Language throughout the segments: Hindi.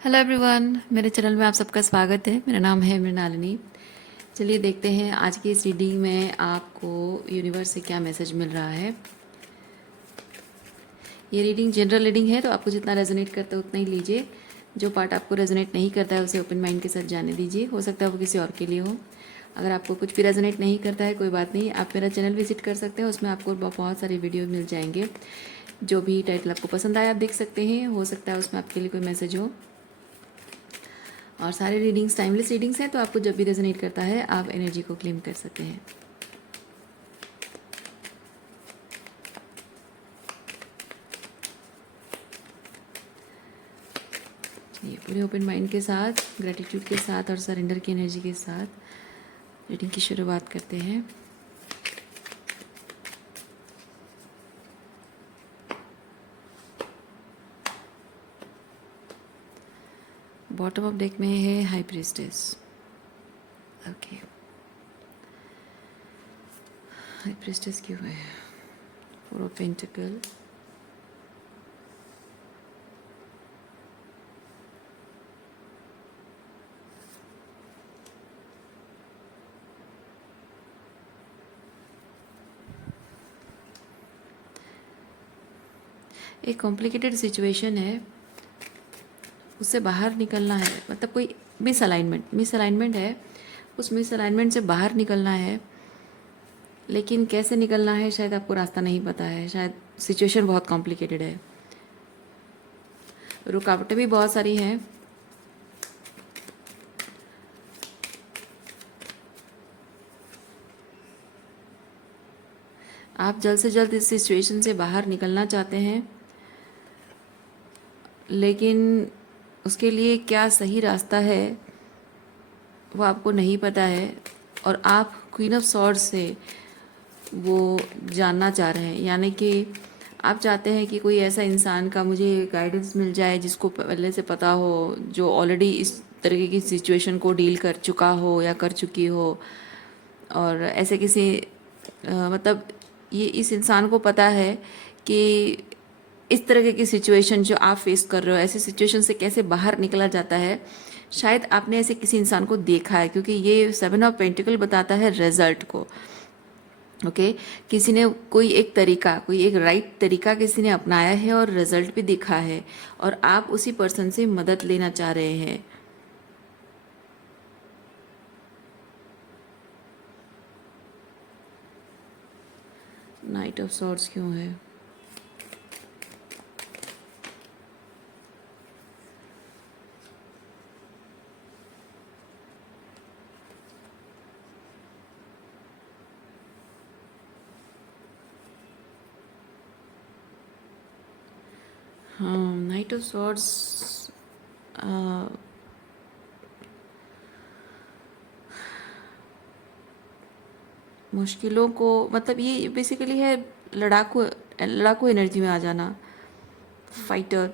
हेलो एवरीवन, मेरे चैनल में आप सबका स्वागत है। मेरा नाम है मृणालिनी। चलिए देखते हैं आज की इस रीडिंग में आपको यूनिवर्स से क्या मैसेज मिल रहा है। ये रीडिंग जनरल रीडिंग है, तो आपको जितना रेजोनेट करता है उतना ही लीजिए। जो पार्ट आपको रेजोनेट नहीं करता है उसे ओपन माइंड के साथ जाने दीजिए। हो सकता है वो किसी और के लिए हो। अगर आपको कुछ भी रेजोनेट नहीं करता है कोई बात नहीं, आप मेरा चैनल विजिट कर सकते हैं। उसमें आपको बहुत सारे वीडियो मिल जाएंगे। जो भी टाइटल आपको पसंद आया आप देख सकते हैं। हो सकता है उसमें आपके लिए कोई मैसेज हो। और सारे रीडिंग्स टाइमलेस रीडिंग्स हैं, तो आपको जब भी रेजोनेट करता है आप एनर्जी को क्लेम कर सकते हैं। ये पूरे ओपन माइंड के साथ, ग्रेटिट्यूड के साथ और सरेंडर की एनर्जी के साथ रीडिंग की शुरुआत करते हैं। बॉटम ऑफ डेक में है high priestess. Okay, high priestess क्यों है? फोर ऑफ पेंटिकल, एक कॉम्प्लिकेटेड सिचुएशन है, उससे बाहर निकलना है। मतलब कोई मिसअलाइनमेंट है, उस मिसअलाइनमेंट से बाहर निकलना है। लेकिन कैसे निकलना है शायद आपको रास्ता नहीं पता है। शायद सिचुएशन बहुत कॉम्प्लिकेटेड है, रुकावटें भी बहुत सारी हैं। आप जल्द से जल्द इस सिचुएशन से बाहर निकलना चाहते हैं, लेकिन उसके लिए क्या सही रास्ता है वो आपको नहीं पता है। और आप क्वीन ऑफ सॉर्ड्स से वो जानना चाह रहे हैं, यानी कि आप चाहते हैं कि कोई ऐसा इंसान का मुझे गाइडेंस मिल जाए जिसको पहले से पता हो, जो ऑलरेडी इस तरीके की सिचुएशन को डील कर चुका हो या कर चुकी हो। और ऐसे किसी मतलब ये इस इंसान को पता है कि इस तरह की सिचुएशन जो आप फेस कर रहे हो, ऐसी सिचुएशन से कैसे बाहर निकला जाता है। शायद आपने ऐसे किसी इंसान को देखा है, क्योंकि ये सेवन ऑफ पेंटिकल बताता है रिजल्ट को। ओके, किसी ने कोई एक तरीका, कोई एक राइट तरीका किसी ने अपनाया है और रिजल्ट भी दिखा है, और आप उसी पर्सन से मदद लेना चाह रहे हैं। नाइट ऑफ सॉर्ड्स क्यों है? हाँ, नाइट ऑफ सॉर्ड्स मुश्किलों को, मतलब ये बेसिकली है लड़ाकू लड़ाकू एनर्जी में आ जाना, फाइटर।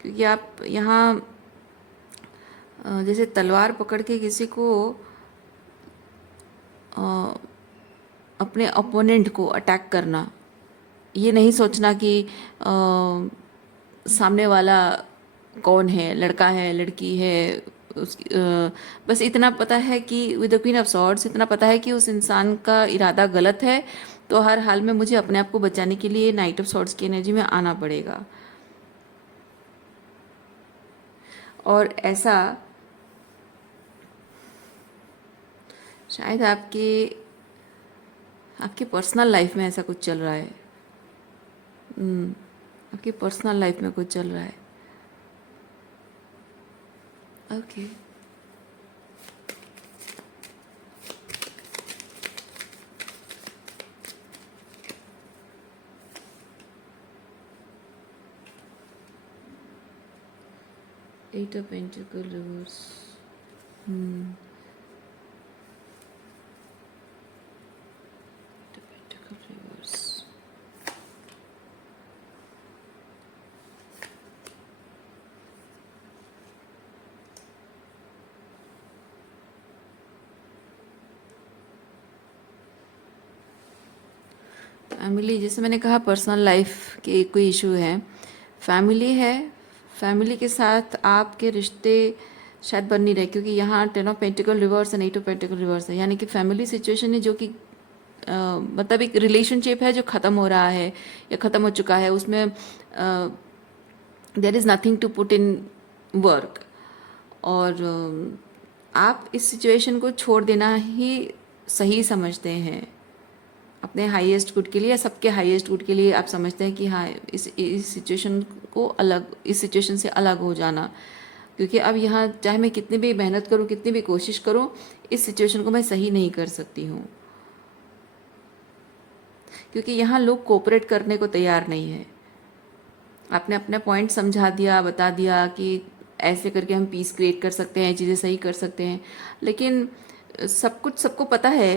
क्योंकि आप यहाँ जैसे तलवार पकड़ के किसी को अ, अपने अपोनेंट को अटैक करना, ये नहीं सोचना कि सामने वाला कौन है, लड़का है लड़की है। बस इतना पता है कि with the queen of swords इतना पता है कि उस इंसान का इरादा गलत है, तो हर हाल में मुझे अपने आप को बचाने के लिए नाइट ऑफ सॉर्ड्स की एनर्जी में आना पड़ेगा। और ऐसा शायद आपके आपकी पर्सनल लाइफ में ऐसा कुछ चल रहा है। आपकी पर्सनल लाइफ में कुछ चल रहा है। Okay, eight of pentacle reverse. Pentacle reverse, family, जैसे मैंने कहा पर्सनल लाइफ के कोई इशू है, फैमिली है, फैमिली के साथ आपके रिश्ते शायद बन नहीं रहे, क्योंकि यहाँ 10 of pentacle reverse and 8 of pentacle reverse है, यानी कि फैमिली सिचुएशन है जो कि मतलब एक रिलेशनशिप है जो ख़त्म हो रहा है या ख़त्म हो चुका है, उसमें there is nothing to put in work. और आप इस सिचुएशन को छोड़ देना ही सही समझते हैं अपने हाईएस्ट गुड के लिए, या सबके हाईएस्ट गुड के लिए। आप समझते हैं कि हाँ, इस सिचुएशन को अलग, इस सिचुएशन से अलग हो जाना, क्योंकि अब यहाँ चाहे मैं कितनी भी मेहनत करूँ, कितनी भी कोशिश करूँ, इस सिचुएशन को मैं सही नहीं कर सकती हूँ, क्योंकि यहाँ लोग कोऑपरेट करने को तैयार नहीं है। आपने अपना पॉइंट समझा दिया, बता दिया कि ऐसे करके हम पीस क्रिएट कर सकते हैं, चीज़ें सही कर सकते हैं, लेकिन सब कुछ सबको पता है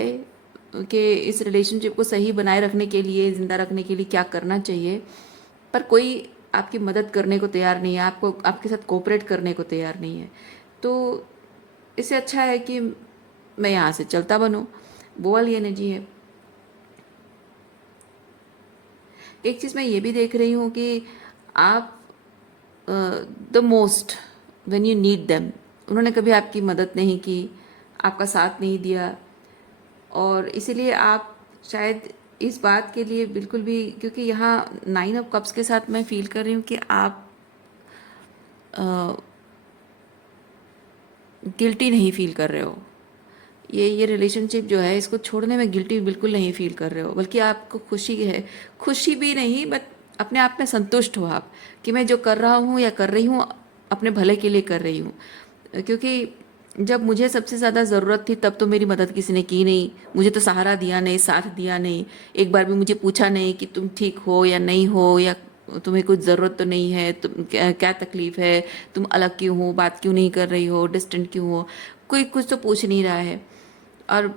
कि इस रिलेशनशिप को सही बनाए रखने के लिए, ज़िंदा रखने के लिए क्या करना चाहिए, पर कोई आपकी मदद करने को तैयार नहीं है, आपको आपके साथ कोऑपरेट करने को तैयार नहीं है। तो इससे अच्छा है कि मैं यहाँ से चलता बनूँ, वो वाली एनर्जी है। एक चीज़ मैं ये भी देख रही हूँ कि आप the most when you need them, उन्होंने कभी आपकी मदद नहीं की, आपका साथ नहीं दिया, और इसीलिए आप शायद इस बात के लिए बिल्कुल भी, क्योंकि यहाँ 9 ऑफ कप्स के साथ मैं फील कर रही हूँ कि आप गिल्टी नहीं फील कर रहे हो। ये रिलेशनशिप जो है, इसको छोड़ने में गिल्टी बिल्कुल नहीं फील कर रहे हो, बल्कि आपको खुशी है, खुशी भी नहीं बट अपने आप में संतुष्ट हो आप कि मैं जो कर रहा हूँ या कर रही हूँ अपने भले के लिए कर रही हूँ। क्योंकि जब मुझे सबसे ज़्यादा ज़रूरत थी तब तो मेरी मदद किसी ने की नहीं, मुझे तो सहारा दिया नहीं, साथ दिया नहीं, एक बार भी मुझे पूछा नहीं कि तुम ठीक हो या नहीं हो, या तुम्हें कुछ ज़रूरत तो नहीं है, तुम क्या तकलीफ़ है, तुम अलग क्यों हो, बात क्यों नहीं कर रही हो, डिस्टेंट क्यों हो, कोई कुछ तो पूछ नहीं रहा है। और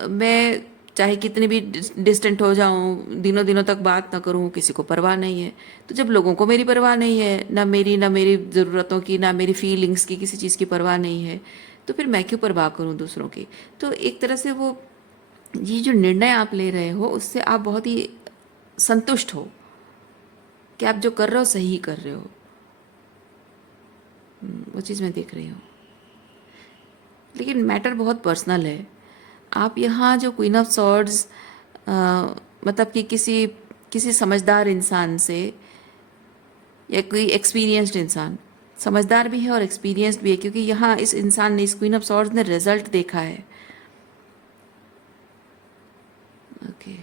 मैं चाहे कितने भी डिस्टेंट हो जाऊं, दिनों दिनों तक बात ना करूं, किसी को परवाह नहीं है। तो जब लोगों को मेरी परवाह नहीं है, ना मेरी ज़रूरतों की, ना मेरी फीलिंग्स की, किसी चीज़ की परवाह नहीं है, तो फिर मैं क्यों परवाह करूं दूसरों की। तो एक तरह से वो ये जो निर्णय आप ले रहे हो, उससे आप बहुत ही संतुष्ट हो कि आप जो कर रहे हो सही कर रहे हो। वो चीज़ मैं देख रही हूँ, लेकिन मैटर बहुत पर्सनल है। आप यहाँ जो क्वीन ऑफ सॉर्ड्स, मतलब कि किसी किसी समझदार इंसान से, या कोई एक्सपीरियंस्ड इंसान, समझदार भी है और एक्सपीरियंस्ड भी है, क्योंकि यहाँ इस इंसान ने, इस क्वीन ऑफ सॉर्ड्स ने रिजल्ट देखा है। ओके,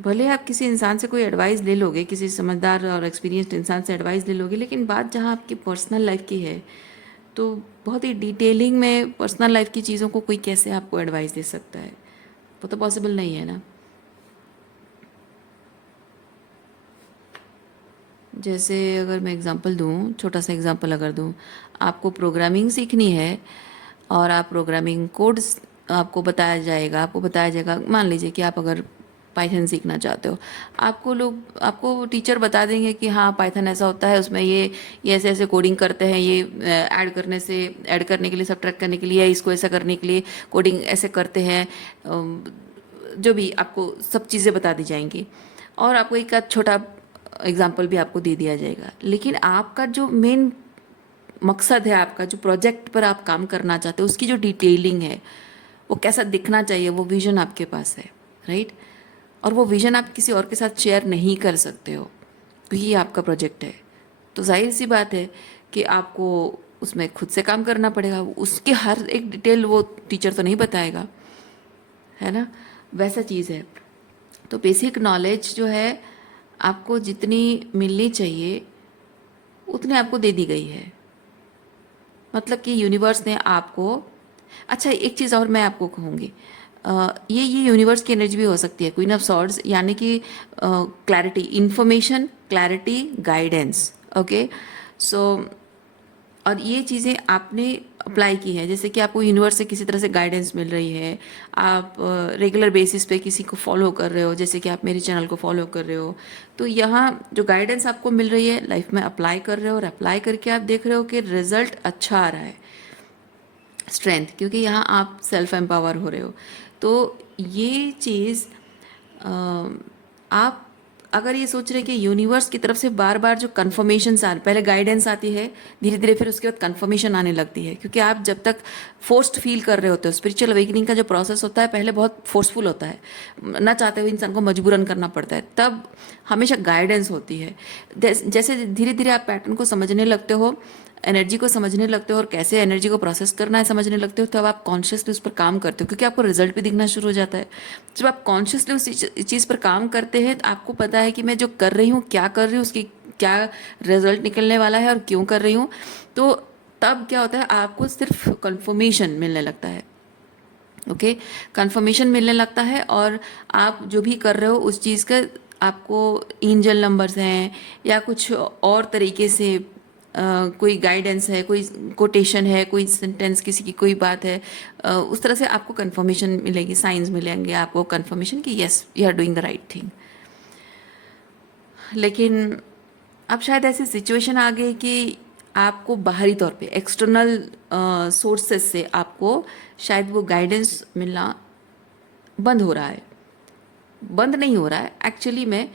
भले आप किसी इंसान से कोई एडवाइस ले लोगे, किसी समझदार और एक्सपीरियंस्ड इंसान से एडवाइस ले लोगे, लेकिन बात जहाँ आपकी पर्सनल लाइफ की है, तो बहुत ही डिटेलिंग में पर्सनल लाइफ की चीज़ों को कोई कैसे आपको एडवाइस दे सकता है, वो तो पॉसिबल नहीं है ना। जैसे अगर मैं एग्जांपल दूँ, छोटा सा एग्जांपल अगर दूँ, आपको प्रोग्रामिंग सीखनी है और आप प्रोग्रामिंग कोड्स, आपको बताया जाएगा, मान लीजिए कि आप अगर पाइथन सीखना चाहते हो, आपको टीचर बता देंगे कि हाँ पाइथन ऐसा होता है, उसमें ये ऐसे ऐसे कोडिंग करते हैं, ये ऐड करने के लिए, सब्ट्रैक्ट करने के लिए, इसको ऐसा करने के लिए कोडिंग ऐसे करते हैं, जो भी आपको सब चीज़ें बता दी जाएंगी, और आपको एक आध छोटा एग्जाम्पल भी आपको दे दिया जाएगा। लेकिन आपका जो मेन मकसद है, आपका जो प्रोजेक्ट पर आप काम करना चाहते हो, उसकी जो डिटेलिंग है, वो कैसा दिखना चाहिए, वो विजन आपके पास है, राइट। और वो विजन आप किसी और के साथ शेयर नहीं कर सकते हो, क्योंकि ये आपका प्रोजेक्ट है। तो जाहिर सी बात है कि आपको उसमें खुद से काम करना पड़ेगा, उसके हर एक डिटेल वो टीचर तो नहीं बताएगा, है ना। वैसा चीज़ है। तो बेसिक नॉलेज जो है, आपको जितनी मिलनी चाहिए उतनी आपको दे दी गई है। मतलब कि यूनिवर्स ने आपको, अच्छा एक चीज़ और मैं आपको कहूँगी, ये यूनिवर्स की एनर्जी भी हो सकती है, क्वीन ऑफ सॉर्ड्स, यानी कि clarity, information, clarity, guidance. Okay, so और ये चीज़ें आपने अप्लाई की है, जैसे कि आपको यूनिवर्स से किसी तरह से गाइडेंस मिल रही है, आप रेगुलर बेसिस पे किसी को फॉलो कर रहे हो, जैसे कि आप मेरे चैनल को फॉलो कर रहे हो, तो यहाँ जो गाइडेंस आपको मिल रही है लाइफ में अप्लाई कर रहे हो, और अप्लाई करके आप देख रहे हो कि रिजल्ट अच्छा आ रहा है। स्ट्रेंथ, क्योंकि यहाँ आप सेल्फ एम्पावर हो रहे हो। तो ये चीज़ आप अगर ये सोच रहे हैं कि यूनिवर्स की तरफ से बार बार जो कन्फर्मेशंस आ पहले गाइडेंस आती है, धीरे धीरे फिर उसके बाद कन्फर्मेशन आने लगती है, क्योंकि आप जब तक फोर्स्ड फील कर रहे होते हो, स्पिरिचुअल अवेकनिंग का जो प्रोसेस होता है पहले बहुत फोर्सफुल होता है, ना चाहते हुए इंसान को मजबूरन करना पड़ता है, तब हमेशा गाइडेंस होती है। जैसे धीरे धीरे आप पैटर्न को समझने लगते हो, एनर्जी को समझने लगते हो और कैसे एनर्जी को प्रोसेस करना है समझने लगते हो, तब आप कॉन्शियसली उस पर काम करते हो, क्योंकि आपको रिजल्ट भी दिखना शुरू हो जाता है। जब आप कॉन्शियसली उस चीज़ पर काम करते हैं तो आपको पता है कि मैं जो कर रही हूँ, क्या कर रही हूँ, उसकी क्या रिजल्ट निकलने वाला है और क्यों कर रही हूँ, तो तब क्या होता है, आपको सिर्फ कंफर्मेशन मिलने लगता है। ओके, कंफर्मेशन मिलने लगता है और आप जो भी कर रहे हो उस चीज़ का आपको एंजल नंबर्स हैं या कुछ और तरीके से कोई गाइडेंस है, कोई कोटेशन है, कोई सेंटेंस, किसी की कोई बात है, उस तरह से आपको कंफर्मेशन मिलेगी, साइंस मिलेंगे आपको कंफर्मेशन कि yes you are doing the right thing. लेकिन अब शायद ऐसी सिचुएशन आ गई कि आपको बाहरी तौर पे एक्सटर्नल सोर्सेस से आपको शायद वो गाइडेंस मिलना बंद हो रहा है। बंद नहीं हो रहा है एक्चुअली में,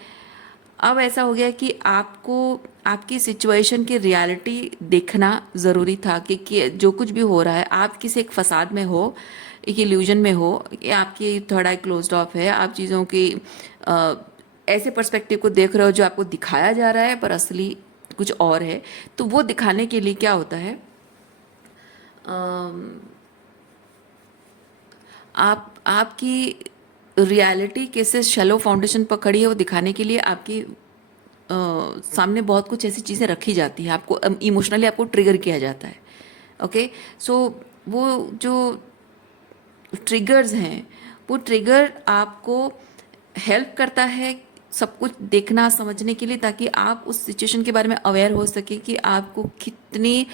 अब ऐसा हो गया कि आपको आपकी सिचुएशन की रियलिटी देखना ज़रूरी था कि जो कुछ भी हो रहा है, आप किसी एक फसाद में हो, एक इल्यूजन में हो, कि आपकी थर्ड आई क्लोज्ड ऑफ है, आप चीज़ों की ऐसे पर्सपेक्टिव को देख रहे हो जो आपको दिखाया जा रहा है पर असली कुछ और है। तो वो दिखाने के लिए क्या होता है, आपकी रियलिटी कैसे शैलो फाउंडेशन पर खड़ी है वो दिखाने के लिए आपकी सामने बहुत कुछ ऐसी चीज़ें रखी जाती हैं, आपको इमोशनली आपको ट्रिगर किया जाता है। ओके, सो वो जो ट्रिगर्स हैं, वो ट्रिगर आपको हेल्प करता है सब कुछ देखना समझने के लिए, ताकि आप उस सिचुएशन के बारे में अवेयर हो सके कि आपको कितनी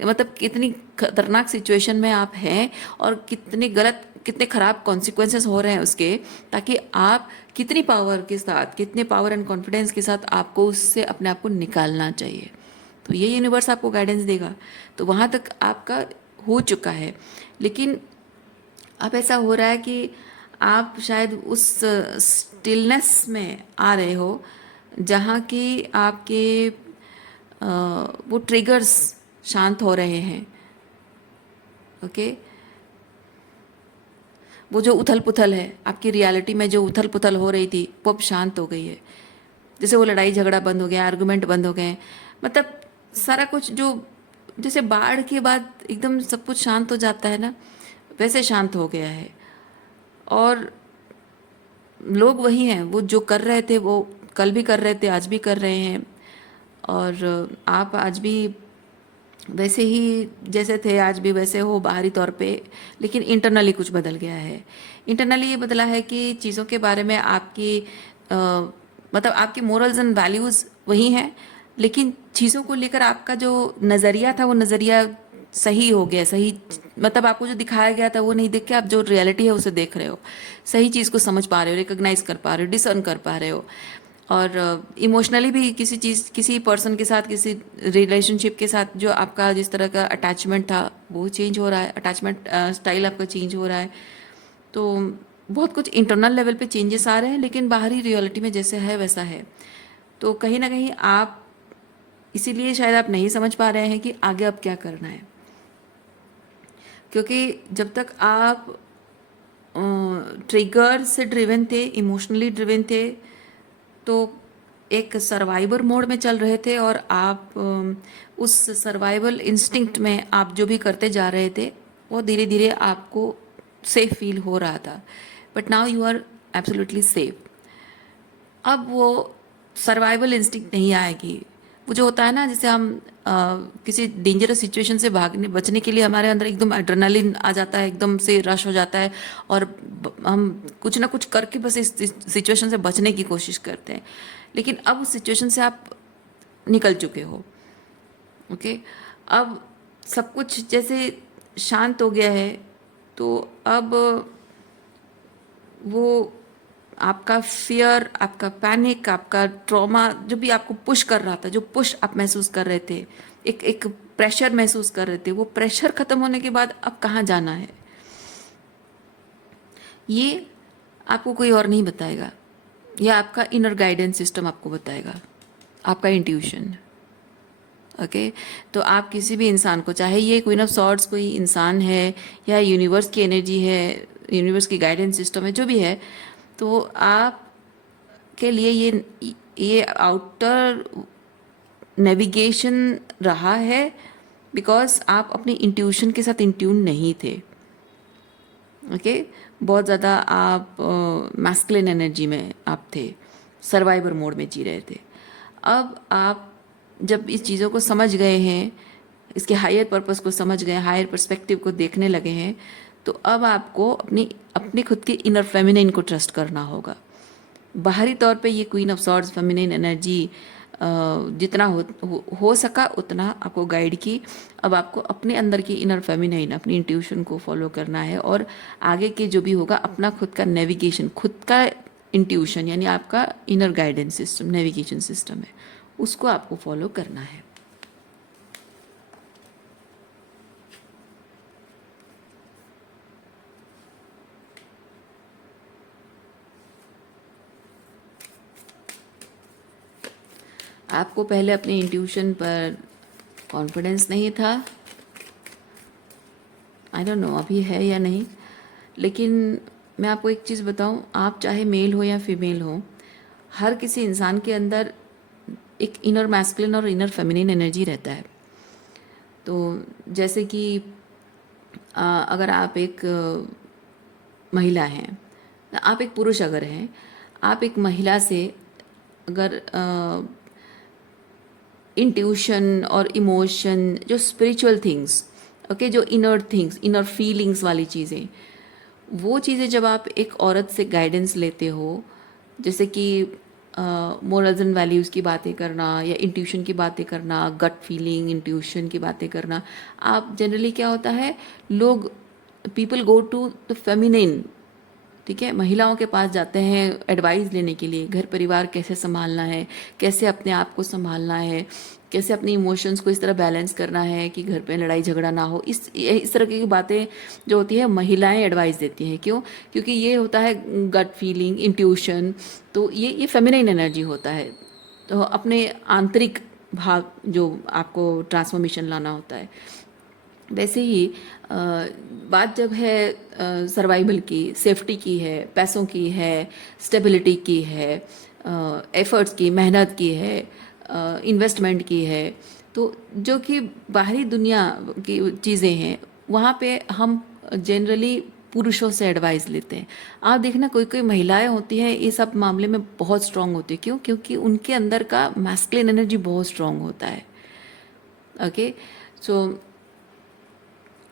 मतलब कितनी खतरनाक सिचुएशन में आप हैं और कितने ख़राब कॉन्सिक्वेंसेस हो रहे हैं उसके, ताकि आप कितनी पावर के साथ, कितने पावर एंड कॉन्फिडेंस के साथ आपको उससे अपने आप को निकालना चाहिए। तो ये यूनिवर्स आपको गाइडेंस देगा। तो वहाँ तक आपका हो चुका है, लेकिन अब ऐसा हो रहा है कि आप शायद उस स्टिलनेस में आ रहे हो जहाँ की आपके वो ट्रिगर्स शांत हो रहे हैं। ओके, वो जो उथल पुथल है आपकी रियलिटी में, जो उथल पुथल हो रही थी वो अब शांत हो गई है। जैसे वो लड़ाई झगड़ा बंद हो गया, आर्गुमेंट बंद हो गए, मतलब सारा कुछ जो जैसे बाढ़ के बाद एकदम सब कुछ शांत हो जाता है ना, वैसे शांत हो गया है। और लोग वही हैं, वो जो कर रहे थे वो कल भी कर रहे थे, आज भी कर रहे हैं, और आप आज भी वैसे ही जैसे थे आज भी वैसे हो बाहरी तौर पे, लेकिन इंटरनली कुछ बदल गया है। इंटरनली ये बदला है कि चीज़ों के बारे में आपकी मतलब आपकी मोरल्स एंड वैल्यूज़ वही हैं, लेकिन चीज़ों को लेकर आपका जो नज़रिया था वो नज़रिया सही हो गया। सही मतलब आपको जो दिखाया गया था वो नहीं देख के आप जो रियलिटी है उसे देख रहे हो, सही चीज़ को समझ पा रहे हो, रिकॉग्नाइज कर पा रहे हो, डिसर्न कर पा रहे हो। और इमोशनली भी किसी चीज़, किसी पर्सन के साथ, किसी रिलेशनशिप के साथ जो आपका जिस तरह का अटैचमेंट था वो चेंज हो रहा है, अटैचमेंट स्टाइल आपका चेंज हो रहा है। तो बहुत कुछ इंटरनल लेवल पे चेंजेस आ रहे हैं, लेकिन बाहरी रियलिटी में जैसे है वैसा है। तो कहीं ना कहीं आप इसीलिए शायद आप नहीं समझ पा रहे हैं कि आगे अब क्या करना है, क्योंकि जब तक आप ट्रिगर से ड्रिवन थे, इमोशनली ड्रिवन थे, तो एक सर्वाइवर मोड में चल रहे थे और आप उस सर्वाइवल इंस्टिंक्ट में आप जो भी करते जा रहे थे वो धीरे धीरे आपको सेफ फील हो रहा था, but now you are absolutely safe. अब वो सर्वाइवल इंस्टिंक्ट नहीं आएगी। वो जो होता है ना, जैसे हम किसी डेंजरस सिचुएशन से भागने बचने के लिए हमारे अंदर एकदम एड्रेनालिन आ जाता है, एकदम से रश हो जाता है और हम कुछ ना कुछ करके बस इस सिचुएशन से बचने की कोशिश करते हैं। लेकिन अब उस सिचुएशन से आप निकल चुके हो। ओके, अब सब कुछ जैसे शांत हो गया है, तो अब वो आपका फियर, आपका पैनिक, आपका ट्रॉमा जो भी आपको पुश कर रहा था, जो पुश आप महसूस कर रहे थे, एक एक प्रेशर महसूस कर रहे थे, वो प्रेशर खत्म होने के बाद अब कहाँ जाना है ये आपको कोई और नहीं बताएगा। या आपका इनर गाइडेंस सिस्टम आपको बताएगा, आपका इंट्यूशन। ओके तो आप किसी भी इंसान को, चाहे ये क्वीन ऑफ सॉर्ड्स कोई इंसान है या यूनिवर्स की एनर्जी है, यूनिवर्स की गाइडेंस सिस्टम है, जो भी है, तो आप के लिए ये आउटर नेविगेशन रहा है बिकॉज आप अपनी इंट्यूशन के साथ इंट्यून नहीं थे। ओके बहुत ज़्यादा आप मैस्कुलिन एनर्जी में आप थे, सर्वाइवर मोड में जी रहे थे। अब आप जब इस चीज़ों को समझ गए हैं, इसके हायर पर्पस को समझ गए, हायर पर्सपेक्टिव को देखने लगे हैं, तो अब आपको अपनी खुद की इनर फेमिनिन को ट्रस्ट करना होगा। बाहरी तौर पे ये queen of swords feminine energy जितना हो सका उतना आपको गाइड की। अब आपको अपने अंदर की इनर फेमिनिन, अपनी इंट्यूशन को फॉलो करना है, और आगे के जो भी होगा अपना खुद का नेविगेशन, खुद का इंट्यूशन यानी आपका inner guidance system, navigation system है, उसको आपको फॉलो करना है। आपको पहले अपने इंट्यूशन पर कॉन्फिडेंस नहीं था, आई डोंट नो अभी है या नहीं, लेकिन मैं आपको एक चीज़ बताऊं, आप चाहे मेल हो या फीमेल हो, हर किसी इंसान के अंदर एक इनर मैस्कुलिन और इनर फेमिनिन एनर्जी रहता है। तो जैसे कि अगर आप एक महिला हैं, आप एक पुरुष अगर हैं, आप एक महिला से अगर इंट्यूशन और इमोशन, जो स्पिरिचुअल थिंग्स, ओके, जो इनर थिंग्स, इनर फीलिंग्स वाली चीज़ें, वो चीज़ें जब आप एक औरत से गाइडेंस लेते हो, जैसे कि मोरल्स एंड वैल्यूज़ की बातें करना या इंट्यूशन की बातें करना, गट फीलिंग, इंट्यूशन की बातें करना, आप जनरली क्या होता है, लोग people go to the feminine, ठीक है, महिलाओं के पास जाते हैं एडवाइस लेने के लिए, घर परिवार कैसे संभालना है, कैसे अपने आप को संभालना है, कैसे अपने इमोशंस को इस तरह बैलेंस करना है कि घर पे लड़ाई झगड़ा ना हो, इस तरह की बातें जो होती है महिलाएं एडवाइस देती हैं। क्यों? क्योंकि ये होता है गट फीलिंग, इंट्यूशन, तो ये फेमिनिन एनर्जी होता है। तो अपने आंतरिक भाव जो आपको ट्रांसफॉर्मेशन लाना होता है। वैसे ही बात जब है सर्वाइवल की, सेफ्टी की है, पैसों की है, स्टेबिलिटी की है, एफर्ट्स की, मेहनत की है, इन्वेस्टमेंट की है, तो जो कि बाहरी दुनिया की चीज़ें हैं, वहाँ पे हम जनरली पुरुषों से एडवाइस लेते हैं। आप देखना कोई कोई महिलाएं होती हैं ये सब मामले में बहुत स्ट्रांग होती है। क्यों? क्योंकि उनके अंदर का मैस्कुलिन एनर्जी बहुत स्ट्रांग होता है। ओके सो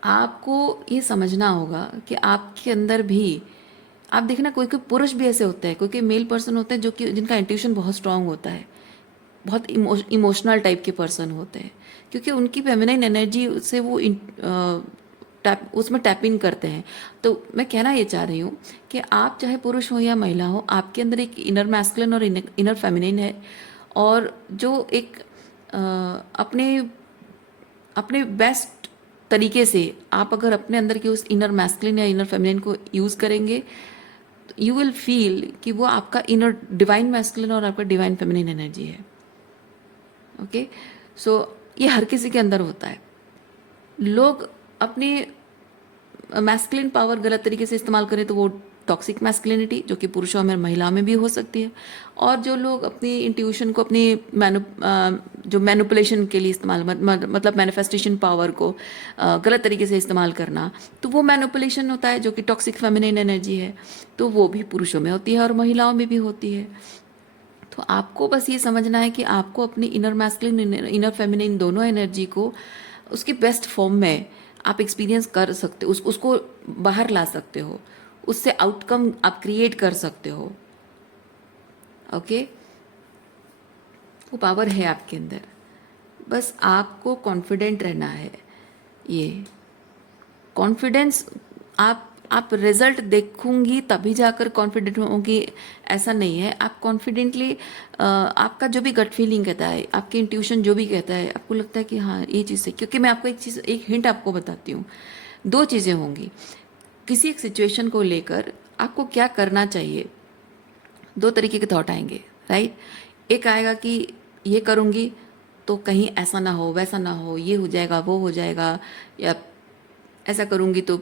आपको ये समझना होगा कि आपके अंदर भी, आप देखना कोई कोई पुरुष भी ऐसे होते हैं, कोई कोई मेल पर्सन होते हैं जो कि जिनका इंट्यूशन बहुत स्ट्रांग होता है, बहुत इमोशनल टाइप के पर्सन होते हैं, क्योंकि उनकी फेमिनाइन एनर्जी से वो उसमें टैप इन करते हैं। तो मैं कहना ये चाह रही हूँ कि आप चाहे पुरुष हो या महिला हो, आपके अंदर एक इनर मैस्कुलिन और इनर फेमिनाइन है, और जो एक अपने अपने बेस्ट तरीके से आप अगर अपने अंदर के उस इनर मैस्कुलिन या इनर फेमिनिन को यूज़ करेंगे, यू विल फील कि वो आपका इनर डिवाइन मैस्कुलिन और आपका डिवाइन फेमिनिन एनर्जी है। ओके सो ये हर किसी के अंदर होता है। लोग अपने मैस्कुलिन पावर गलत तरीके से इस्तेमाल करें तो वो टॉक्सिक मैस्कुलिनिटी, जो कि पुरुषों में महिलाओं में भी हो सकती है, और जो लोग अपनी इंट्यूशन को अपनी जो मैनिपुलेशन के लिए इस्तेमाल, मतलब मैनिफेस्टेशन पावर को गलत तरीके से इस्तेमाल करना, तो वो मैनिपुलेशन होता है, जो कि टॉक्सिक फेमिनिन एनर्जी है, तो वो भी पुरुषों में होती है और महिलाओं में भी होती है। तो आपको बस ये समझना है कि आपको अपनी इनर मैस्कुलिन, इनर फेमिनिन दोनों एनर्जी को उसकी बेस्ट फॉर्म में आप एक्सपीरियंस कर सकते हो, उसको बाहर ला सकते हो, उससे आउटकम आप क्रिएट कर सकते हो। ओके वो पावर है आपके अंदर, बस आपको कॉन्फिडेंट रहना है। ये कॉन्फिडेंस आप रिजल्ट देखूंगी तभी जाकर कॉन्फिडेंट होंगी, ऐसा नहीं है। आप कॉन्फिडेंटली आपका जो भी गट फीलिंग कहता है, आपकी इंट्यूशन जो भी कहता है, आपको लगता है कि हाँ ये चीज़ है, क्योंकि मैं आपको एक हिंट आपको बताती हूँ। दो चीज़ें होंगी किसी एक सिचुएशन को लेकर, आपको क्या करना चाहिए, दो तरीके के थॉट आएंगे, राइट। एक आएगा कि ये करूँगी तो कहीं ऐसा ना हो, वैसा ना हो, ये हो जाएगा, वो हो जाएगा, या ऐसा करूँगी तो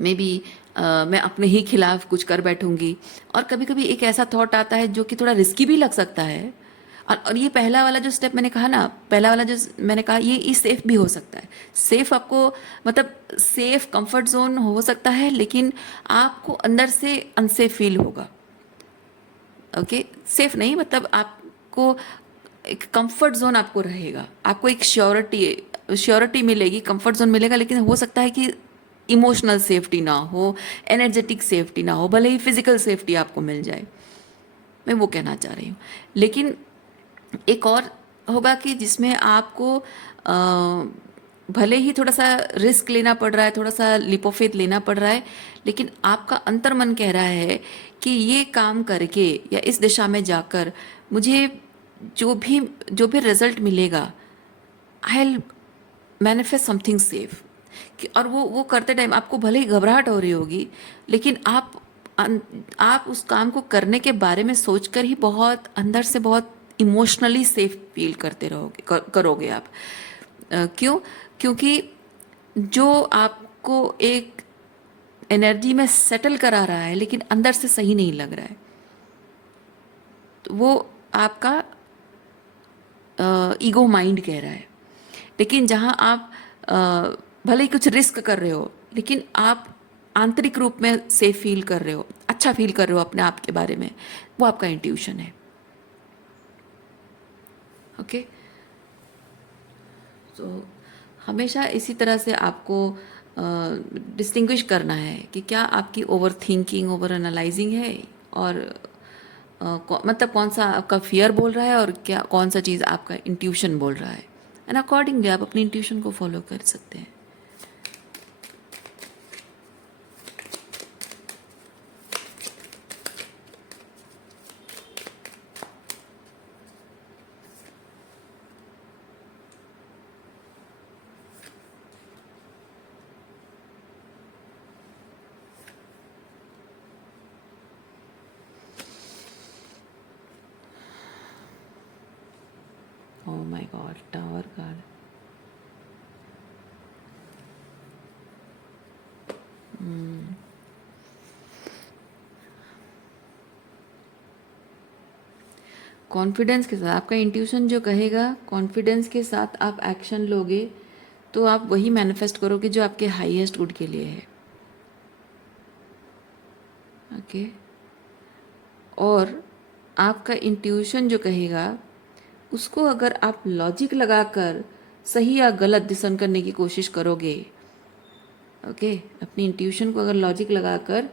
मे बी मैं अपने ही खिलाफ कुछ कर बैठूंगी। और कभी कभी एक ऐसा थॉट आता है जो कि थोड़ा रिस्की भी लग सकता है। और ये पहला वाला जो स्टेप मैंने कहा ना, पहला वाला जो मैंने कहा, ये सेफ भी हो सकता है। सेफ आपको मतलब सेफ कंफर्ट जोन हो सकता है, लेकिन आपको अंदर से अनसेफ फील होगा। ओके, सेफ नहीं मतलब आपको एक कंफर्ट जोन आपको रहेगा, आपको एक श्योरिटी श्योरिटी मिलेगी, कंफर्ट जोन मिलेगा, लेकिन हो सकता है कि इमोशनल सेफ्टी ना हो, एनर्जेटिक सेफ्टी ना हो, भले ही फिजिकल सेफ्टी आपको मिल जाए। मैं वो कहना चाह रही हूँ। लेकिन एक और होगा कि जिसमें आपको भले ही थोड़ा सा रिस्क लेना पड़ रहा है, थोड़ा सा लीप ऑफ फेथ लेना पड़ रहा है, लेकिन आपका अंतर्मन कह रहा है कि ये काम करके या इस दिशा में जाकर मुझे जो भी रिजल्ट मिलेगा, I will manifest something safe. और वो करते टाइम आपको भले ही घबराहट हो रही होगी, लेकिन आप उस काम को करने के बारे में सोचकर ही बहुत अंदर से बहुत इमोशनली सेफ फील करते रहोगे, करोगे आप। क्यों? क्योंकि जो आपको एक एनर्जी में सेटल करा रहा है लेकिन अंदर से सही नहीं लग रहा है, तो वो आपका ईगो माइंड कह रहा है। लेकिन जहाँ आप भले ही कुछ रिस्क कर रहे हो, लेकिन आप आंतरिक रूप में सेफ फील कर रहे हो, अच्छा फील कर रहे हो अपने आप के बारे में, वो आपका इंट्यूशन है। ओके, तो हमेशा इसी तरह से आपको डिस्टिंग्विश करना है कि क्या आपकी ओवर थिंकिंग, ओवर एनालाइजिंग है, और मतलब कौन सा आपका फियर बोल रहा है और क्या कौन सा चीज़ आपका इंट्यूशन बोल रहा है। एंड अकॉर्डिंगली आप अपनी इंट्यूशन को फॉलो कर सकते हैं। Oh my God, tower card. Confidence के साथ आपका इंट्यूशन जो कहेगा, कॉन्फिडेंस के साथ आप एक्शन लोगे तो आप वही मैनिफेस्ट करोगे जो आपके हाईएस्ट गुड के लिए है। ओके, और आपका इंट्यूशन जो कहेगा उसको अगर आप लॉजिक लगाकर सही या गलत डिसीजन करने की कोशिश करोगे, ओके, अपनी इंट्यूशन को अगर लॉजिक लगाकर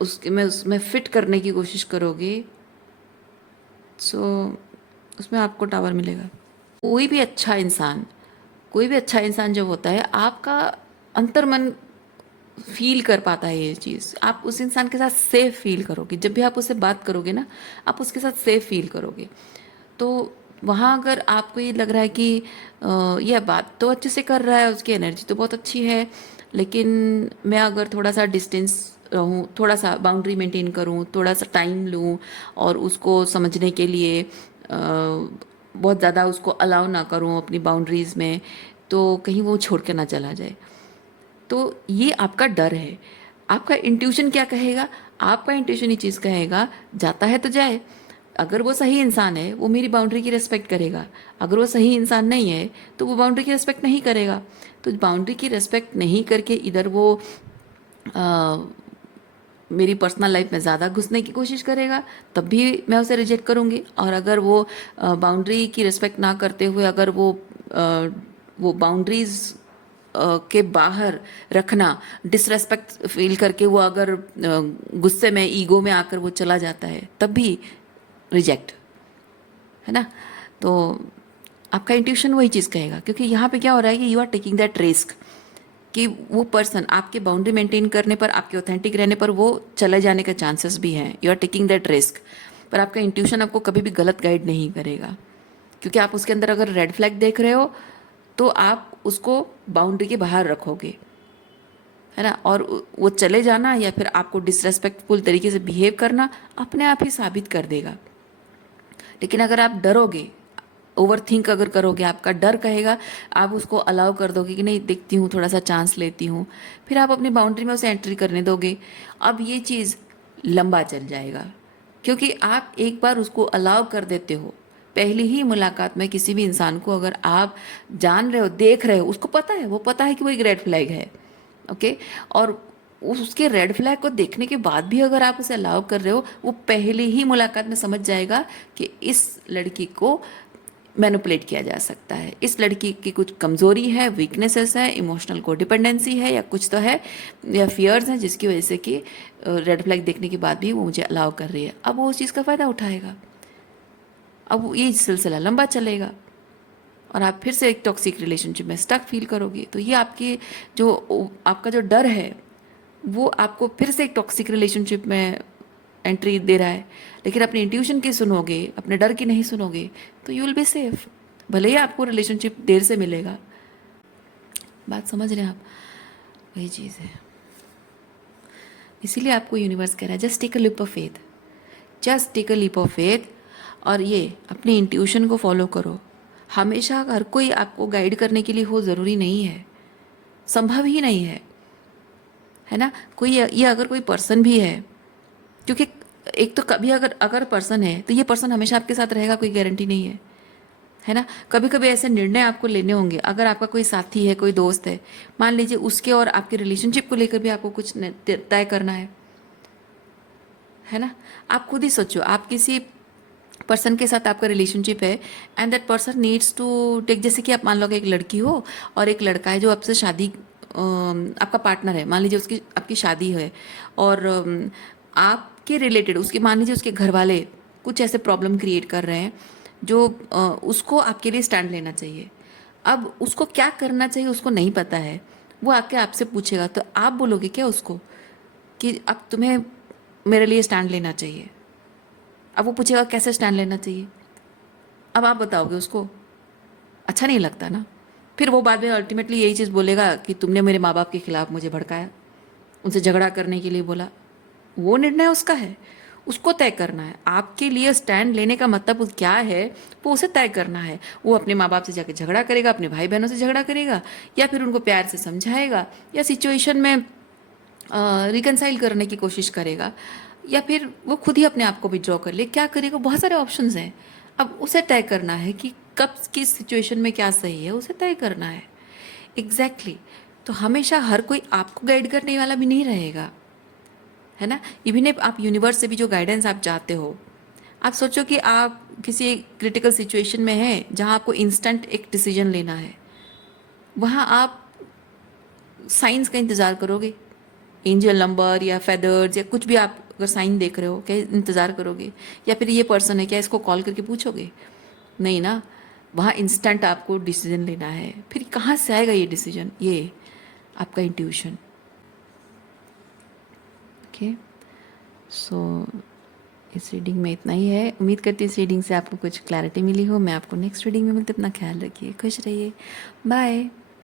उसमें फिट करने की कोशिश करोगे, सो उसमें आपको टावर मिलेगा। कोई भी अच्छा इंसान जब होता है, आपका अंतर्मन फील कर पाता है ये चीज़। आप उस इंसान के साथ सेफ फील करोगे, जब भी आप उससे बात करोगे ना, आप उसके साथ सेफ फील करोगे। तो वहाँ अगर आपको ये लग रहा है कि यह बात तो अच्छे से कर रहा है, उसकी एनर्जी तो बहुत अच्छी है, लेकिन मैं अगर थोड़ा सा डिस्टेंस रहूँ, थोड़ा सा बाउंड्री मेंटेन करूँ, थोड़ा सा टाइम लूँ और उसको समझने के लिए बहुत ज़्यादा उसको अलाउ ना करूँ अपनी बाउंड्रीज़ में, तो कहीं वो छोड़ के ना चला जाए। तो ये आपका डर है। आपका इंट्यूशन क्या कहेगा? आपका इंट्यूशन ये चीज़ कहेगा, जाता है तो जाए। अगर वो सही इंसान है, वो मेरी बाउंड्री की रिस्पेक्ट करेगा। अगर वो सही इंसान नहीं है, तो वो बाउंड्री की रिस्पेक्ट नहीं करेगा। तो बाउंड्री की रिस्पेक्ट नहीं करके इधर वो आ, मेरी पर्सनल लाइफ में ज़्यादा घुसने की कोशिश करेगा, तब भी मैं उसे रिजेक्ट करूँगी। और अगर वो बाउंड्री की रिस्पेक्ट ना करते हुए अगर वो बाउंड्रीज़ के बाहर रखना, डिसरेस्पेक्ट फील करके वो अगर गुस्से में, ईगो में आकर वो चला जाता है, तब भी रिजेक्ट, है ना। तो आपका इंट्यूशन वही चीज़ कहेगा, क्योंकि यहाँ पे क्या हो रहा है कि you are taking that risk कि वो पर्सन आपके बाउंड्री मेंटेन करने पर, आपके ऑथेंटिक रहने पर वो चले जाने के चांसेस भी हैं। You are taking that risk, पर आपका इंट्यूशन आपको कभी भी गलत गाइड नहीं करेगा, क्योंकि आप उसके अंदर अगर रेड फ्लैग देख रहे हो तो आप उसको बाउंड्री के बाहर रखोगे। है ना। और वो चले जाना या फिर आपको डिसरेस्पेक्टफुल तरीके से बिहेव करना अपने आप ही साबित कर देगा। लेकिन अगर आप डरोगे, ओवर थिंक अगर करोगे, आपका डर कहेगा, आप उसको अलाउ कर दोगे कि नहीं देखती हूँ, थोड़ा सा चांस लेती हूँ, फिर आप अपनी बाउंड्री में उसे एंट्री करने दोगे। अब ये चीज़ लंबा चल जाएगा, क्योंकि आप एक बार उसको अलाउ कर देते हो। पहली ही मुलाकात में किसी भी इंसान को अगर आप जान रहे हो, देख रहे हो, उसको पता है, वो पता है कि वो एक रेड फ्लैग है, ओके। और उसके रेड फ्लैग को देखने के बाद भी अगर आप उसे अलाउ कर रहे हो, वो पहली ही मुलाकात में समझ जाएगा कि इस लड़की को मैनिपुलेट किया जा सकता है, इस लड़की की कुछ कमज़ोरी है, वीकनेसेस है, इमोशनल कोडिपेंडेंसी है या कुछ तो है, या फियर्स हैं जिसकी वजह से कि रेड फ्लैग देखने के बाद भी वो मुझे अलाउ कर रही है। अब वो उस चीज़ का फ़ायदा उठाएगा, अब ये सिलसिला लंबा चलेगा और आप फिर से एक टॉक्सिक रिलेशनशिप में स्टक फील करोगे। तो ये आपकी जो आपका जो डर है वो आपको फिर से एक टॉक्सिक रिलेशनशिप में एंट्री दे रहा है। लेकिन अपने इंट्यूशन की सुनोगे, अपने डर की नहीं सुनोगे, तो यू विल बी सेफ। भले ही आपको रिलेशनशिप देर से मिलेगा। बात समझ रहे हैं आप? वही चीज़ है। इसीलिए आपको यूनिवर्स कह रहा है just take a leap of faith, just take a leap of faith. और ये अपने इंट्यूशन को फॉलो करो। हमेशा हर कोई आपको गाइड करने के लिए हो ज़रूरी नहीं है, संभव ही नहीं है ना। कोई ये अगर कोई पर्सन भी है, क्योंकि एक तो कभी अगर अगर पर्सन है तो ये पर्सन हमेशा आपके साथ रहेगा, कोई गारंटी नहीं है ना। कभी कभी ऐसे निर्णय आपको लेने होंगे। अगर आपका कोई साथी है, कोई दोस्त है, मान लीजिए उसके और आपके रिलेशनशिप को लेकर भी आपको कुछ तय करना है ना। आप खुद ही सोचो, आप किसी पर्सन के साथ आपका रिलेशनशिप है and that person needs to take, जैसे कि आप मान लो कि एक लड़की हो और एक लड़का है जो आपसे शादी, आपका पार्टनर है, मान लीजिए उसकी आपकी शादी है और आपके रिलेटेड उसके, मान लीजिए उसके घर वाले कुछ ऐसे प्रॉब्लम क्रिएट कर रहे हैं जो उसको आपके लिए स्टैंड लेना चाहिए। अब उसको क्या करना चाहिए उसको नहीं पता है, वो आके आपसे पूछेगा तो आप बोलोगे क्या उसको कि अब तुम्हें मेरे लिए स्टैंड लेना चाहिए? अब वो पूछेगा कैसे स्टैंड लेना चाहिए, अब आप बताओगे उसको? अच्छा नहीं लगता ना। फिर वो बाद में अल्टीमेटली यही चीज़ बोलेगा कि तुमने मेरे माँ बाप के खिलाफ मुझे भड़काया, उनसे झगड़ा करने के लिए बोला। वो निर्णय उसका है, उसको तय करना है। आपके लिए स्टैंड लेने का मतलब क्या है वो उसे तय करना है। वो अपने माँ बाप से जाकर झगड़ा करेगा, अपने भाई बहनों से झगड़ा करेगा, या फिर उनको प्यार से समझाएगा, या सिचुएशन में रिकनसाइल करने की कोशिश करेगा, या फिर वो खुद ही अपने आप को विड्रॉ कर ले, क्या करेगा? बहुत सारे ऑप्शंस हैं। अब उसे तय करना है कि कब किस सिचुएशन में क्या सही है, उसे तय करना है। एग्जैक्टली तो हमेशा हर कोई आपको गाइड करने वाला भी नहीं रहेगा, है ना। इवन इफ आप यूनिवर्स से भी जो गाइडेंस आप चाहते हो, आप सोचो कि आप किसी क्रिटिकल सिचुएशन में हैं जहाँ आपको इंस्टेंट एक डिसीजन लेना है, वहाँ आप साइंस का इंतज़ार करोगे? एंजल नंबर या फेदर्स या कुछ भी आप अगर साइन देख रहे हो, क्या इंतज़ार करोगे? या फिर ये पर्सन है, क्या इसको कॉल करके पूछोगे? नहीं ना। वहाँ इंस्टेंट आपको डिसीजन लेना है। फिर कहाँ से आएगा ये डिसीजन? ये आपका इंट्यूशन। ओके, सो इस रीडिंग में इतना ही है। उम्मीद करती हूँ इस रीडिंग से आपको कुछ क्लैरिटी मिली हो। मैं आपको नेक्स्ट रीडिंग में मिलते, अपना ख्याल रखिए, खुश रहिए, बाय।